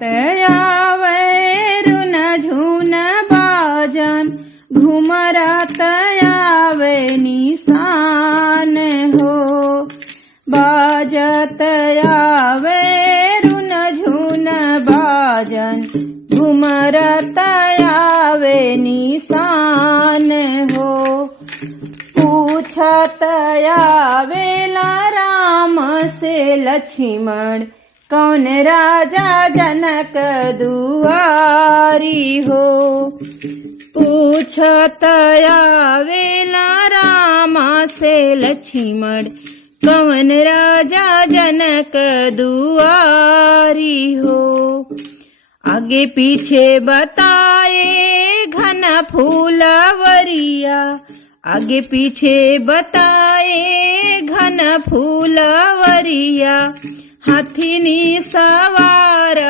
तयावे रुन झून बाजन घुमरत आवे निशान हो। बाजत आवे रुन झून बाजन घुमरत आवे निशान हो। पूछत आवेला राम से लक्ष्मण कौन राजा जनक दुआरी हो। पूछत आवेला राम से लक्ष्मण कौन राजा जनक दुआरी हो। आगे पीछे बताए घन फूलवरिया, आगे पीछे बताए घन फूलवरिया। हाथीनी सवार